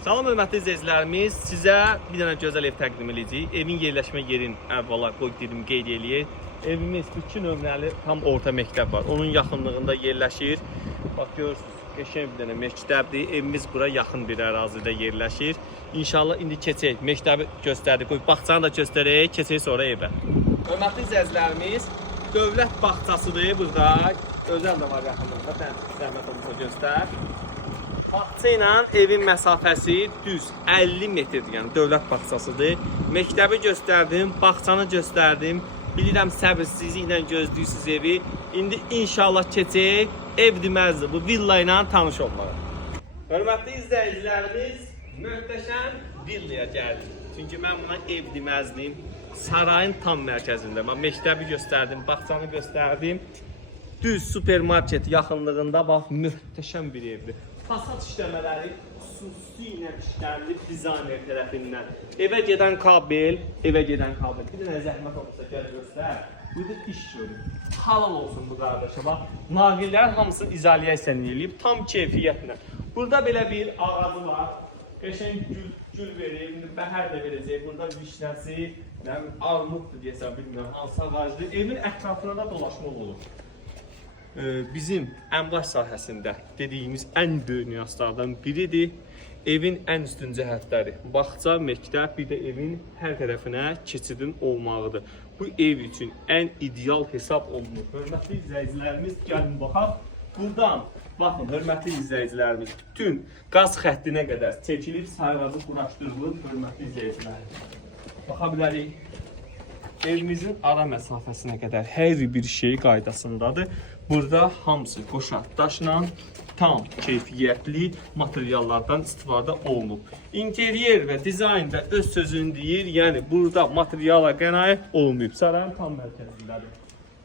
Salam hörmətli izləyicilərimiz, sizə bir dənə gözəl ev təqdim edəcəyik. Evin yerləşmə yerin əvvəla qoyduğum qeyd eləyək. Evimiz 2 nömrəli tam orta məktəb var. Onun yaxınlığında yerləşir. Bax görürsünüz, qəşəng bir dənə məktəbdir. Evimiz bura yaxın bir ərazidə yerləşir. İnşallah indi keçək. Məktəbi göstərdik. Bağçanı da göstərək, keçək sonra evə. Hörmətli izləyicilərimiz, dövlət bağçasıdır burada. Özəl də var yaxınlığında. Zəhmət olursa göstər. Bağça ilə evin məsafəsi düz 50 metrdir, yəni dövlət bağçasıdır. Məktəbi göstərdim, bağçanı göstərdim. Bilirəm səbirsizliklə gözləyirsiniz evi. İndi inşallah keçək, ev deməzdir, bu villa ilə tanış olmalı. Hörmətli izləyicilərimiz, möhtəşəm villaya gəldik. Çünki mən buna ev deməzdim. Sarayın tam mərkəzində. Mən məktəbi göstərdim, bağçanı göstərdim. Düz supermarket yaxınlığında bax, möhtəşəm bir evdir. Fasad işləmələri xüsusi ilə işlənilir dizayner tərəfindən. Evə gedən kabel. Bir dənə zəhmət olursa gəl göstər. Burada iş görür. Halal olsun bu qardaşa. Bax, naqillərin hamısını izolyasiya eləyib, tam keyfiyyətlə. Burada belə bir ağacı var. Qəşəng gül verir, bəhər də verəcək. Burada vişnəsi, armuddur deyəsən, bilmirəm, hansı ağacdır. Evin ətrafına da dolaşmaq olur. Bizim əmlak sahəsində dediyimiz ən böyük nüanslardan biridir. Evin ən üstün cəhətləri. Bağça, məktəb, bir də evin hər tərəfinə keçidin olmağıdır. Bu ev üçün ən ideal hesab olunur. Hörmətli izləyicilərimiz, gəlin baxaq. Buradan, baxın, hörmətli izləyicilərimiz, bütün qaz xəttinə qədər çəkilib, sayğacı quraşdırılır, hörmətli izləyicilərimiz. Baxa bilərik. Evimizin ara məsafəsinə qədər hər bir şey qaydasındadır. Burada hamısı qoşa daşla tam keyfiyyətli materiallardan istifadə olunub. İnteryer və dizaynda öz sözünü deyir, yəni burada materiala qənaət olmayıb. Sarayın tam mərkəzindədir.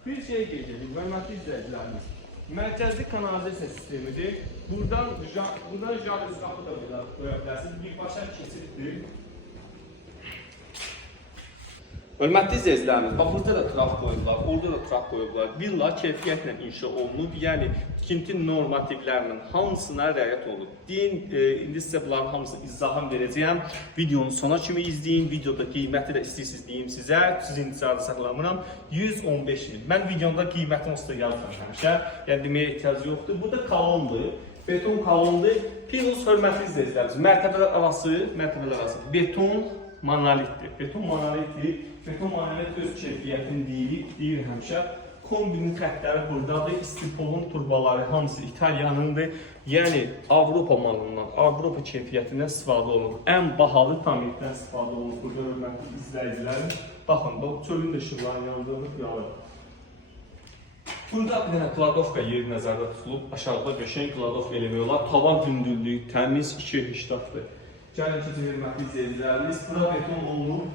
Bir şey qeyd edin, hörmətli izləyicilərimiz. Mərkəzli kanalizasiya sistemidir. Buradan jaluzi qapı da qoya bilərsiniz. Birbaşa keçiddir. Hörmətli izləyicilərimiz, bax burada da trap qoyublar, orada da trap qoyublar. Villa keyfiyyətlə inşa olunub, yəni tikinti normativlərinin hamısına riayət olunub. Deyin, indi sizə bunların hamısını izahını verəcəyəm. Videonun sona kimi izləyin, videoda qiyməti də istəyirsiniz deyim sizə, sizin intizarda saxlamıram. 115 min. Mən videoda qiymətini sizə yazmışam həmişə, yəni deməyə ehtiyac yoxdur. Burada kolondur, beton kolondur. Plus hörmətli izləyicilərimiz, mərtəbələr arası beton monolitdir. Beton monolit öz keyfiyyətini deyir həmişə. Kombinin xəttləri buradadır, istipolun turbaları hamısı İtalyanındır. Yəni Avropa malından, Avropa keyfiyyətindən istifadə olunur. Ən bahalı tamirdən istifadə olunur. Burada hörmətli izləyicilərim. Baxın, çölün də işıqlarını yandığını qıyalım. Burada bir dənə kladovka yeri nəzərdə tutulub. Aşağıda qəşəng kladovka eləmək olar. Tavan hündürlüyü, təmiz 2 hişdafdır. Gəlin ki, hörmətli izləyicilərimiz, bura beton olunur,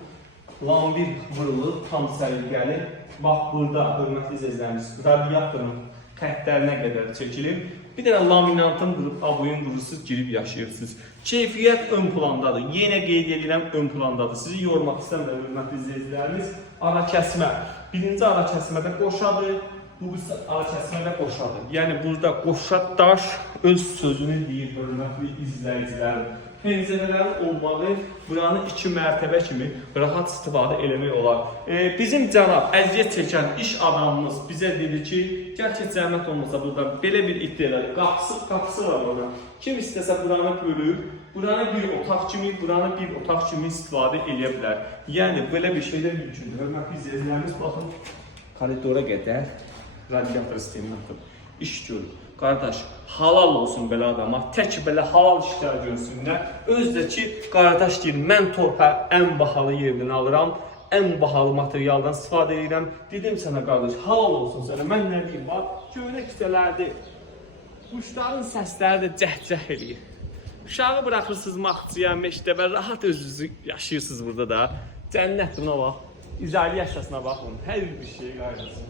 lambir vurulur, tam səliqəli. Bax, burada hörmətli izləyicilərimiz, radiatorun xəttlərinə qədər çəkilir. Bir dənə laminantın qırıb, aboyun qurusuz girib yaşayırsınız. Keyfiyyət ön plandadır, yenə qeyd edirəm ön plandadır. Sizi yormaq istəmirəm, hörmətli izləyicilərimiz. Ara kəsmə, birinci ara kəsmədə qoşadır, bu ara kəsmədə qoşadır. Yəni, burada qoşa daş öz sözünü deyir, hörmətli izləyicilərim. Pəncərələrin olmağı buranı 2 mərtəbə kimi rahat istifadə eləmək olar. Bizim cənab, əziyyət çəkən iş adamımız bizə dedi ki, gəl ki, zəhmət olmasa burada belə bir iddia qapısı var ona. Kim istəsə buranı bölüb, buranı bir otaq kimi istifadə eləyə bilər. Yəni, belə bir şey də mümkündür. Hörmətli izləyicilərimiz, baxın, koridora qədər radiator sistemini atıb, iş görür. Qardaş, halal olsun belə adama, tək belə halal işlər görsünlər. Özdə ki, qardaş deyir, mən torpa ən bahalı yerindən alıram, ən bahalı materialdan istifadə edirəm. Dedim sənə qardaş, halal olsun sənə, mən nə deyim, bax, köynək küçələrdir, quşların səsləri də cəhcəh eləyir. Uşağı bırakırsınız maxçıya, məktəbə, rahat özünüzü yaşayırsınız burada da. Cənnət buna bax, izolyasiyasına baxın, hər bir şey qaydasın.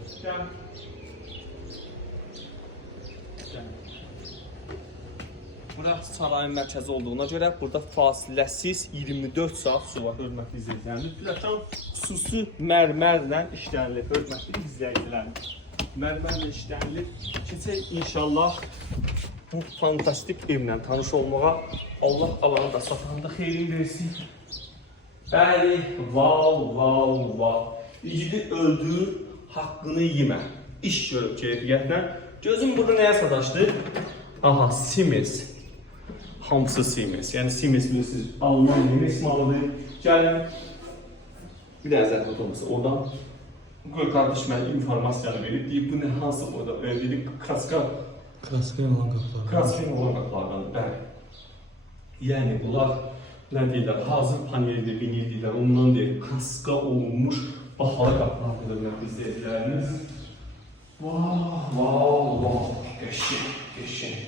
Bura sarayın mərkəzi olduğuna görə burada fasiləsiz 24 saat su var, hörmətli izləyicilərimiz. Plakan xüsusi mərmərlə işlənilir, hörmətli izləyicilərimiz. Mərmərlə işlənilir. Keçək inşallah bu fantastik evlə tanış olmağa Allah alanı da satanı da xeyrin versin. Bəli, vav. İgidi öldür, haqqını yemə. İş görüb keyfiyyətlə. Gözüm burada nəyə sataşdı? Aha, Siemens. Hamısı Siemens. Yəni Siemens bilirsiniz, Alman Siemens malıdır. Gəlin, bir də zəhmət olmasa oradan Qoy qardaş mənə informasiyanı verib, deyib bu nə hansı burada? Dedik, Kraskaya olan qapılardan, bəli. Yəni bunlar nə deyirlər, hazır paneldir, vinil deyirlər, ondan deyir, kraska olunmuş bahalı qapılardır, izləyicilərimiz. Vav, qəşəng.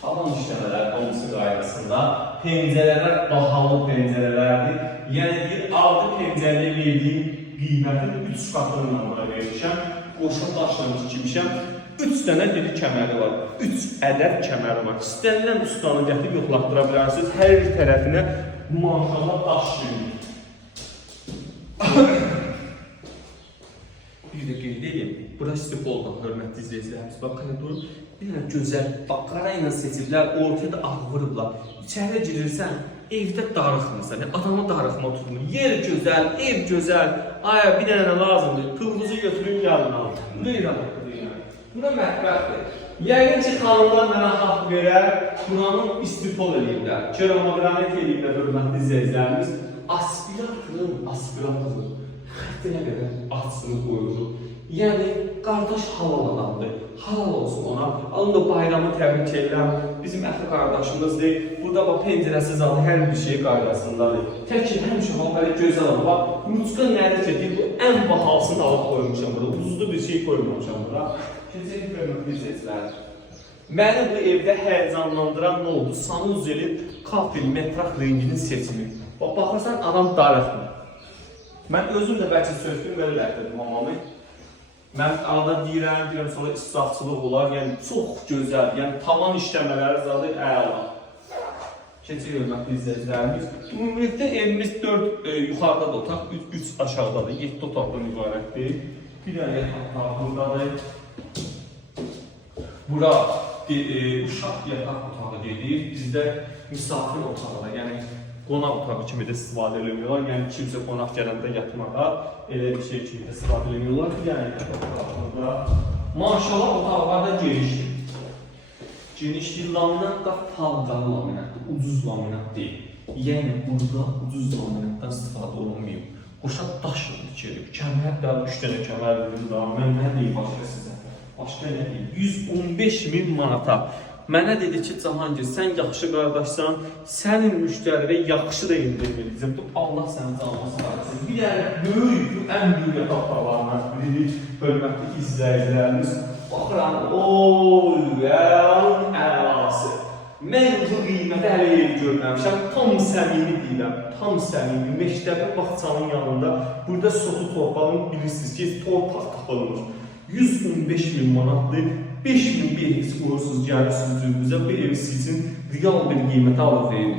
Tavan işləmələr hamısı qaydasında, pəncərələr bahalı pəncərələrdir. Yəni deyir, aldı pəncərəyə verdiyim qiymətin 3 qatından bura vermişəm, qoşa daşla tikmişəm. 3 dənə diri kəməri var, 3 ədəd kəməri var. İstənilən ustanı gətirib yoxlatdıra bilərsiniz, hər bir tərəfinə maşallah daş verir. Bir də qeyd edeyim, bura stipoldan, hörmətli izləyicilərimiz, bax, dur, bir dənə gözəl, bax, qara ilə seçiblər, ortaya da ağ vurublar. İçəriyə girirsən, evdə darıxmırsan, adamı darıxma tutmur. Yer gözəl, ev gözəl, aya bir dənə lazımdır, pulumuzu götürün yarın alın. Neylə baxdır yəni? Buna mətbəxdir. Yəqin ki, xanımlar mənə haqq verər, buranın istipol ediblər, keramogranit ediblər, hörmətli izləyicilərimiz. Aspiratorun xəttinə qədər açsını qoyulur. Yəni, qardaş halal adamdır, halal olsun ona. Alın da bayramı təbrik edirəm, bizim əxli qardaşımızdır. Burada bax, pəncərəsi zadı hər bir şey qaydasındadır. Tək ki, həmişə belə gözəl alır. Bax, Ruçka nədir ki, bu ən bahalısını alıb qoymuşam burada, uzlu bir şey qoymamışam burada. Keçək hörmətli izləyicilərimiz. Məni bu evdə həyəcanlandıran nə oldu? Sanuzelin kafel, metraq renginin seçimi. Bax, baxırsan, adam darıxmır. Mən özüm də bəlkə sözlüyüm, belə ləqlədim mamamı. Mən arada deyirəm, sonra israfçılıq olar, yəni çox gözəl, yəni tavan işləmələri zadı əla. Keçək hörmətli izləyicilərimiz. Ümumilikdə evimiz 4 yuxarıda da otaq, 3 aşağıdadır, 7 otaqdan ibarətdir. Bir dənə yataq buradadır. Bura uşaq yataq otağı dedik, bizdə misafir otağı, yəni qonaq otağı kimi də istifadə edilmiyorlar. Yəni kimsə qonaq gələndə yatmağa elə bir şey kimi də istifadə edilmiyorlar. Yəni otaqlarda maşallah otaqlar da genişdir. Genişdir, laminat da palqalı laminatdır, ucuz laminat deyil. Yəni burada ucuz laminatdan istifadə olunmuyor. Qoşa daşla dikilib, kəmərlər 3 dənə kəmər verir daha. Mən nə deyim başqa sizə? Başqa nə deyim? 115.000 manata. Mənə dedi ki, Cahangir, sən yaxşı qardaşsan, sənin müştəriyə yaxşı da indirim edəcəm. Allah sənin canına sağlasın. Bir dənə böyük, ən böyük yataqlarından biri, hörmətli izləyicilərimiz. Baxıram, əlın əlası. Mən bu qiyməti hələ yeri görməmişəm, tam səmimi deyiləm, tam səmimi. Məktəbi bağçanın yanında, burada sotu torpağın bilirsiniz ki, torpaq tapılmış. 115.000 manatdır, 5.000 bir heç qoyursuz gəlirsiniz üzrünüzə, bu ev sizin real bir qiymətə alıb verir.